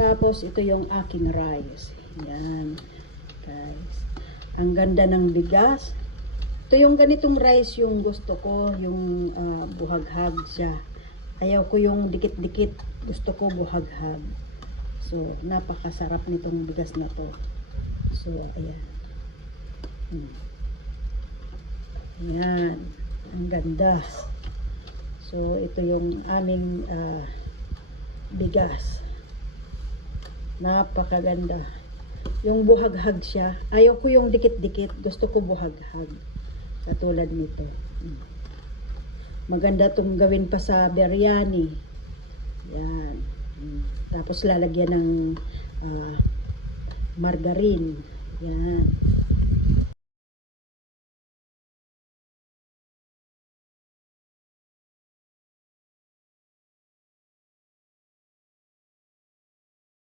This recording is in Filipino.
Tapos, ito yung aking rice. Yan. Guys. Ang ganda ng bigas. Ito yung ganitong rice yung gusto ko. Yung ah, buhaghag siya. Ayaw ko yung dikit-dikit. Gusto ko buhaghag. So, napakasarap nitong bigas na to. So, ayan. Hmm. Ayan. Ang ganda. So, ito yung aming ah, bigas. Napakaganda. Yung buhaghag siya. Ayaw ko yung dikit-dikit. Gusto ko buhaghag. Katulad nito. Maganda itong gawin pa sa biryani. Yan. Tapos lalagyan ng ah, margarine. Yan.